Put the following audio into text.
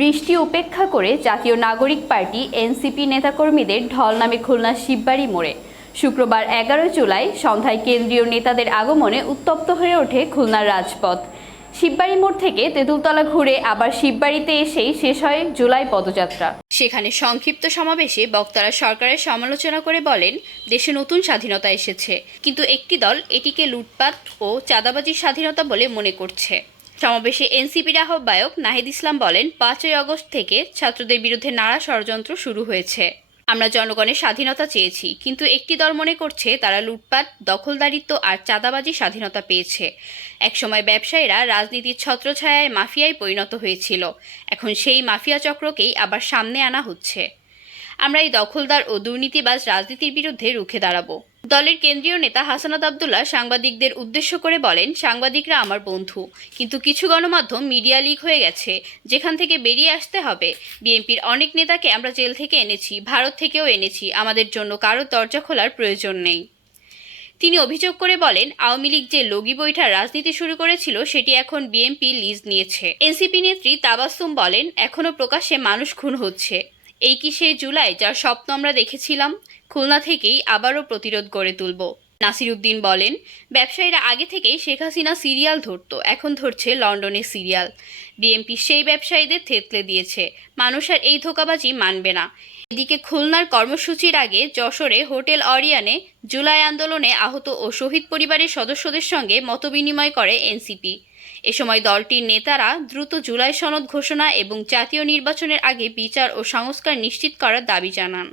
বৃষ্টি উপেক্ষা করে জাতীয় নাগরিক পার্টি এনসিপি নেতাকর্মীদের ঢল নামে খুলনা শিববাড়ি মোড়ে। শুক্রবার এগারো জুলাই সন্ধ্যায় কেন্দ্রীয় নেতাদের আগমনে উত্তপ্ত হয়ে ওঠে খুলনার রাজপথ। শিববাড়ি মোড় থেকে তেঁতুলতলা ঘুরে আবার শিববাড়িতে এসেই শেষ হয় জুলাই পদযাত্রা। সেখানে সংক্ষিপ্ত সমাবেশে বক্তারা সরকারের সমালোচনা করে বলেন, দেশে নতুন স্বাধীনতা এসেছে। কিন্তু একটি দল এটিকে লুটপাট ও চাঁদাবাজির স্বাধীনতা বলে মনে করছে। সমাবেশে এনসিপির আহ্বায়ক নাহিদ ইসলাম বলেন, পাঁচই আগস্ট থেকে ছাত্রদের বিরুদ্ধে নানা ষড়যন্ত্র শুরু হয়েছে। আমরা জনগণের স্বাধীনতা চেয়েছি, কিন্তু একটি দল মনে করছে তারা লুটপাট, দখলদারিত্ব আর চাঁদাবাজি স্বাধীনতা পেয়েছে। একসময় ব্যবসায়ীরা রাজনীতির ছত্রছায়ায় মাফিয়ায় পরিণত হয়েছিল। এখন সেই মাফিয়া চক্রকেই আবার সামনে আনা হচ্ছে। আমরা এই দখলদার ও দুর্নীতিবাজ রাজনীতির বিরুদ্ধে রুখে দাঁড়াবো। দলের কেন্দ্রীয় নেতা হাসানাত আবদুল্লাহ সাংবাদিকদের উদ্দেশ্য করে বলেন, সাংবাদিকরা আমার বন্ধু। কিন্তু কিছু গণমাধ্যম মিডিয়া লিক হয়ে গেছে। যেখান থেকে বেরিয়ে আসতে হবে। বিএনপির অনেক নেতাকে আমরা জেল থেকে এনেছি, ভারত থেকেও এনেছি। আমাদের জন্য কারও দরজা খোলার প্রয়োজন নেই। তিনি অভিযোগ করে বলেন, আওয়ামী লীগ যে লগি বৈঠার রাজনীতি শুরু করেছিল, সেটি এখন বিএনপি লিজ নিয়েছে। এনসিপি নেত্রী তাবাসুম বলেন এখনও প্রকাশ্যে মানুষ খুন হচ্ছে। এই সেই জুলাই যার স্বপ্ন আমরা দেখেছিলাম? খুলনা থেকেই আবারও প্রতিরোধ গড়ে তুলব। নাসিরুদ্দিন বলেন, ব্যবসায়ীরা আগে থেকেই শেখ হাসিনা সিরিয়াল ধরতো, এখন ধরছে লন্ডনের সিরিয়াল। বিএনপি সেই ব্যবসায়ীদের থেতলে দিয়েছে, মানুষ আর এই ধোকাবাজি মানবে না। এদিকে খুলনার কর্মসূচির আগে যশোরে হোটেল অরিয়ানে জুলাই আন্দোলনে আহত ও শহীদ পরিবারের সদস্যদের সঙ্গে মতবিনিময় করে এনসিপি। এ সময় দলটির নেতারা দ্রুত জুলাই সনদ ঘোষণা এবং জাতীয় নির্বাচনের আগে বিচার ও সংস্কার নিশ্চিত করার দাবি জানান।